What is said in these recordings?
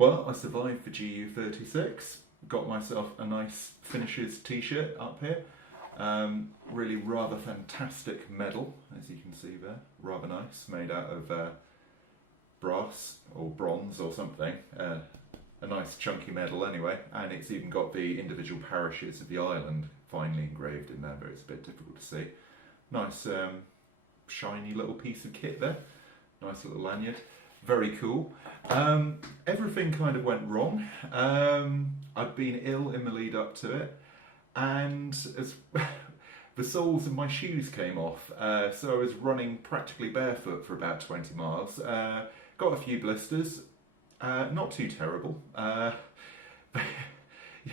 Well, I survived for GU36, got myself a nice finishes t-shirt up here. Really rather fantastic medal, as you can see there, rather nice, made out of brass or bronze or something. A nice chunky medal anyway, and it's even got the individual parishes of the island finely engraved in there, but it's a bit difficult to see. Nice shiny little piece of kit there, nice little lanyard. Very cool. Everything kind of went wrong. I'd been ill in the lead up to it, and as the soles of my shoes came off, so I was running practically barefoot for about 20 miles. Got a few blisters, not too terrible. Yeah,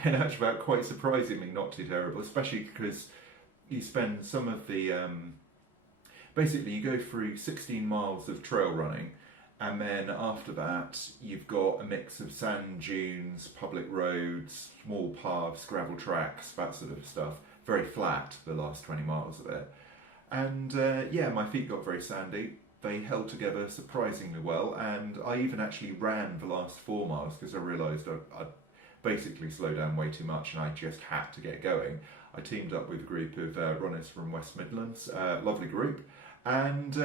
actually, about quite surprisingly not too terrible, especially because you spend some of the basically you go through 16 miles of trail running. And then after that, you've got a mix of sand dunes, public roads, small paths, gravel tracks, that sort of stuff. Very flat, the last 20 miles of it. And yeah, my feet got very sandy. They held together surprisingly well. And I even actually ran the last 4 miles because I realised I'd basically slowed down way too much and I just had to get going. I teamed up with a group of runners from West Midlands, lovely group. And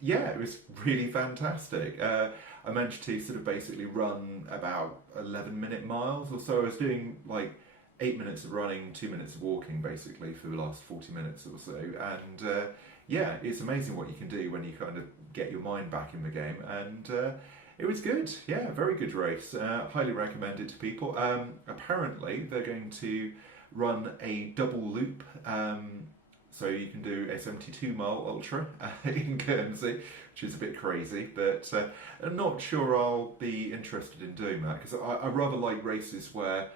yeah, it was really fantastic. I managed to sort of basically run about 11-minute miles or so. I was doing like 8 minutes of running, 2 minutes of walking basically for the last 40 minutes or so. And yeah, it's amazing what you can do when you kind of get your mind back in the game. And it was good. Yeah, very good race. Highly recommended to people. Apparently, they're going to run a double loop. So you can do a 72-mile ultra in Guernsey, which is a bit crazy, but I'm not sure I'll be interested in doing that because I rather like races where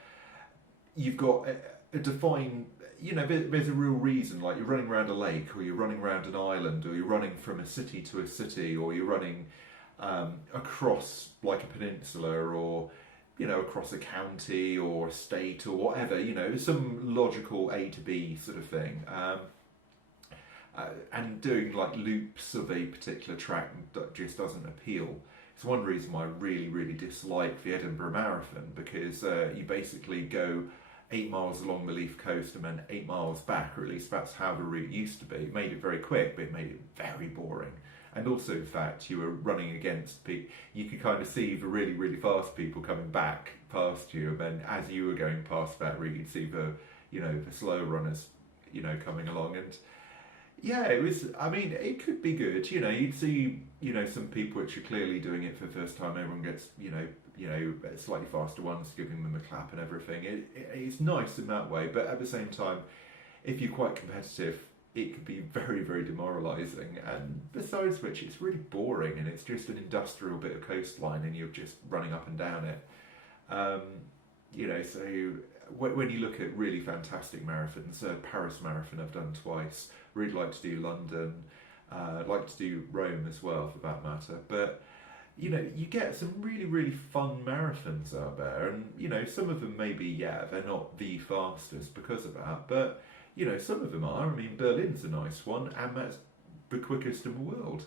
you've got a defined, you know, there's a real reason, like you're running around a lake or you're running around an island or you're running from a city to a city or you're running across like a peninsula or, you know, across a county or a state or whatever, you know, some logical A to B sort of thing. And doing like loops of a particular track just doesn't appeal. It's one reason why I really, really dislike the Edinburgh Marathon because you basically go 8 miles along the Leaf Coast and then 8 miles back, or at least that's how the route used to be. It made it very quick, but it made it very boring. And also, in fact, you were running against people. You could kind of see the really, really fast people coming back past you, and then as you were going past that route, you'd see the, you know, the slow runners, you know, coming along. And yeah, it was, I mean, it could be good. You know, you'd see, you know, some people which are clearly doing it for the first time. Everyone gets, you know, slightly faster ones, giving them a clap and everything. It's nice in that way, but at the same time, if you're quite competitive, it could be very, very demoralising. And besides which, it's really boring and it's just an industrial bit of coastline and you're just running up and down it. You know, so when you look at really fantastic marathons, Paris Marathon I've done twice, really like to do London, like to do Rome as well for that matter, but you know, you get some really, really fun marathons out there, and you know, some of them maybe, yeah, they're not the fastest because of that, but you know, some of them are. I mean, Berlin's a nice one, and that's the quickest in the world.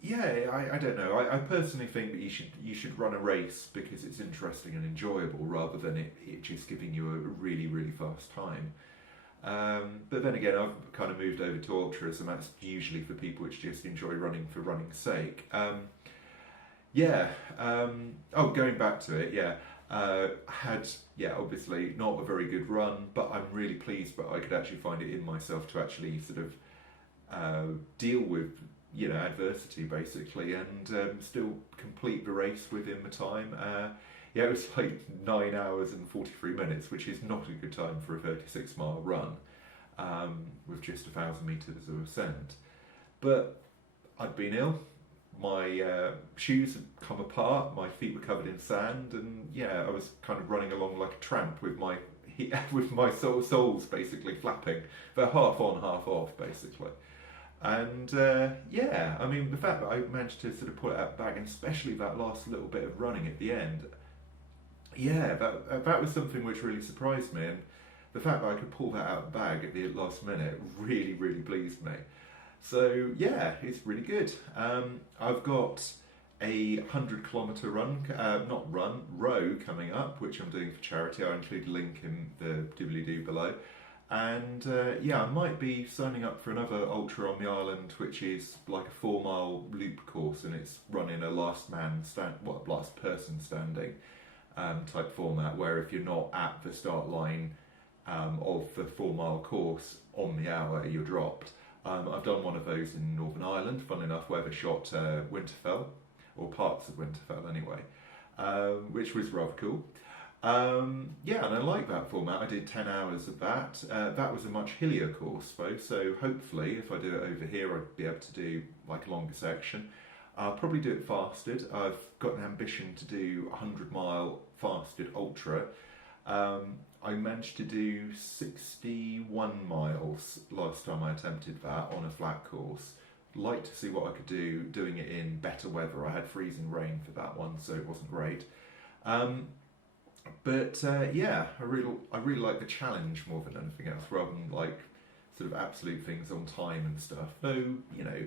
Yeah, I don't know. I personally think that you should run a race because it's interesting and enjoyable rather than it just giving you a really, really fast time. But then again, I've kind of moved over to ultras, and that's usually for people which just enjoy running for running's sake. Yeah. Oh, going back to it, yeah. Had, yeah, obviously not a very good run, but I'm really pleased that I could actually find it in myself to actually sort of deal with, you know, adversity basically, and still complete the race within the time. Yeah, it was like 9 hours and 43 minutes, which is not a good time for a 36-mile run with just 1,000 metres of ascent. But I'd been ill. My shoes had come apart, my feet were covered in sand, and yeah, I was kind of running along like a tramp with my soles basically flapping. They're half on, half off basically. And yeah, I mean, the fact that I managed to sort of pull it out back, and especially that last little bit of running at the end, yeah, that was something which really surprised me, and the fact that I could pull that out of the bag at the last minute really, really pleased me. So yeah, it's really good. I've got a 100-kilometre run, row coming up, which I'm doing for charity. I'll include a link in the doobly-doo below. And yeah, I might be signing up for another ultra on the island, which is like a 4-mile loop course, and it's running a last person standing type format, where if you're not at the start line of the 4-mile course on the hour, you're dropped. I've done one of those in Northern Ireland, fun enough, where they shot Winterfell, or parts of Winterfell anyway, which was rather cool. Yeah, and I like that format. I did 10 hours of that. That was a much hillier course though, so hopefully if I do it over here I'd be able to do like a longer section. I'll probably do it fasted. I've got an ambition to do a 100-mile fasted ultra. I managed to do 61 miles last time I attempted that on a flat course. Like to see what I could do doing it in better weather. I had freezing rain for that one, so it wasn't great. But yeah, I really like the challenge more than anything else, rather than like sort of absolute things on time and stuff. Though, you know,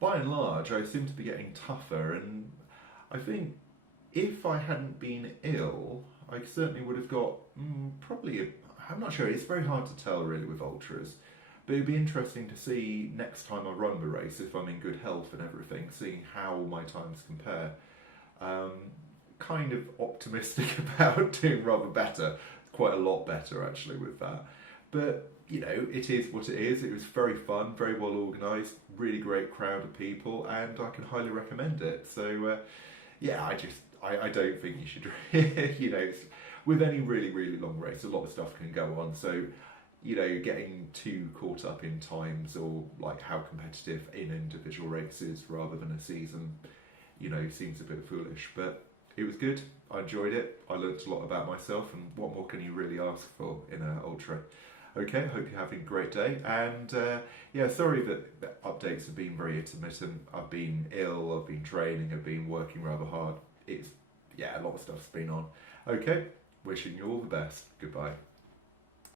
by and large, I seem to be getting tougher, and I think if I hadn't been ill, I certainly would have got I'm not sure, it's very hard to tell really with ultras, but it'd be interesting to see next time I run the race, if I'm in good health and everything, seeing how my times compare. Kind of optimistic about doing rather better, quite a lot better actually with that. But you know, it is what it is. It was very fun, very well organised, really great crowd of people, and I can highly recommend it. So yeah, I don't think you should, you know, with any really long race, a lot of stuff can go on. So, you know, getting too caught up in times or like how competitive in individual races rather than a season, you know, seems a bit foolish. But it was good. I enjoyed it. I learned a lot about myself, and what more can you really ask for in an ultra? Okay, hope you're having a great day. And yeah, sorry that the updates have been very intermittent. I've been ill, I've been training, I've been working rather hard. Yeah, a lot of stuff's been on. Okay, wishing you all the best. Goodbye.